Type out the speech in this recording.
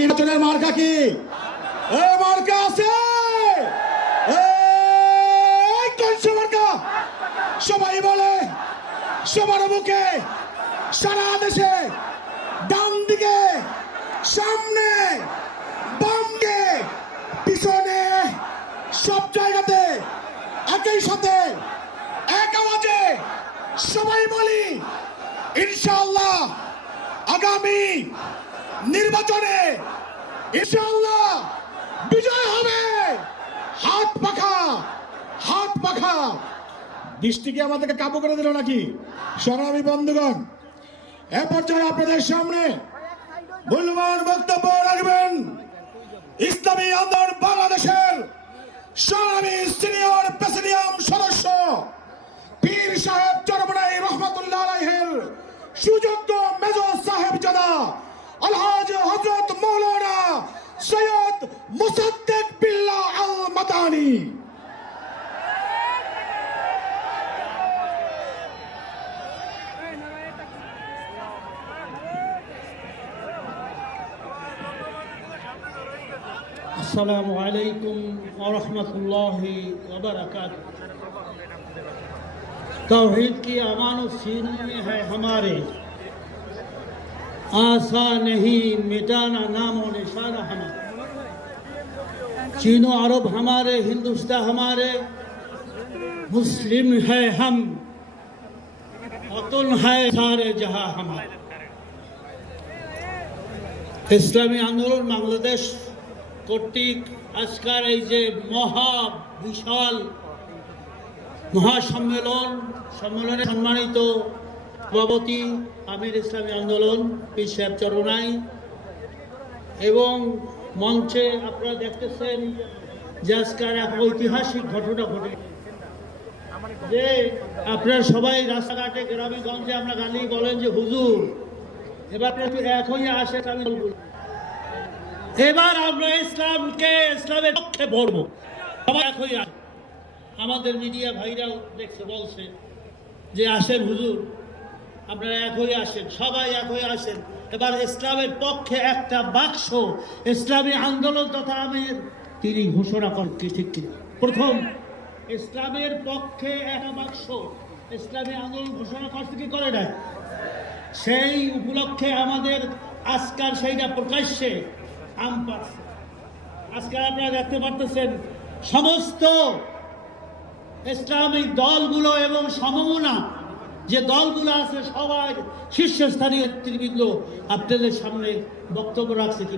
নির্বাচনের মার্কা কি? এই মার্কা আছে, সবাই বলে সবার মুখে সারা দেশে ডান দিকে, সামনে, বামকে, পিছনে, সব জায়গাতে একই সাথে এক আওয়াজে সবাই বলি ইনশাআল্লাহ আগামী নির্বাচনে ইনশাআল্লাহ বিজয় হবে। হাত পাখা, হাত পাখা। বৃষ্টি কি আমাদেরকে কাবু করে দিল নাকি? সংগ্রামী বন্ধুগণ, এ পর্যায়ে আপনাদের সামনে মূল্যবান বক্তব্য রাখবেন ইসলামী আন্দোলন বাংলাদেশের সংগ্রামী সিনিয়র প্রেসিডিয়াম সদস্য পীর সাহেব চরমনাই রহমতুল্লাহ আলাইহির সুযোগ্য মেজর সাহেবজাদা আলহাজ হযরত মাওলানা সৈয়দ মুসাদ্দেক বিল্লাহ আল মাদানী। अस्सलामु अलैकुम व रहमतुल्लाहि व बरकातुहू। तौहीद की अमानत सीने में है हमारे, आशा नहीं मिटाना नामो निशाना हमारा। चीनो अरब हमारे, हिंदुस्तान हमारे, मुस्लिम है हम, वतन है सारे जहां हमारे। इस्लामी आंदोलन बांग्लादेश কর্তৃক আজকের এই যে বিশাল সম্মেলনে সম্মানিত সভাপতি আমির ইসলামী আন্দোলন পীর সাহেব চরমনাই এবং মঞ্চে আপনারা দেখতেছেন যে আজকের এক ঐতিহাসিক ঘটনা ঘটে, যে আপনারা সবাই রাস্তাঘাটে গ্রামে গঞ্জে আমরা গালি বলেন যে হুজুর এবার আপনারা এক হয়ে আসে। আমি বলবো এবার আমরা ইসলামের পক্ষে বলবো, সবাই এক হয়ে আসে। আমাদের মিডিয়া ভাইরাও দেখছে, বলছে যে আসেন হুজুর আপনারা এক হয়ে আসেন, সবাই এক হয়ে আসেন। এবার ইসলামের পক্ষে একটা বাক্স ইসলামী আন্দোলন তথা আমির তিনি ঘোষণা করেন, কি ঠিক কিনা? প্রথম ইসলামের পক্ষে একটা বাক্স ইসলামী আন্দোলন ঘোষণা করতে কি করে নাই? সেই উপলক্ষে আমাদের আজকাল সেইটা প্রকাশ্যে আজকে আপনারা দেখতে পারতেছেন সমস্ত ইসলামিক দলগুলো এবং সমমনা যে দলগুলো আছে সবাই শীর্ষস্থানীয় নেতৃবৃন্দ আপনাদের সামনে বক্তব্য রাখছে। কি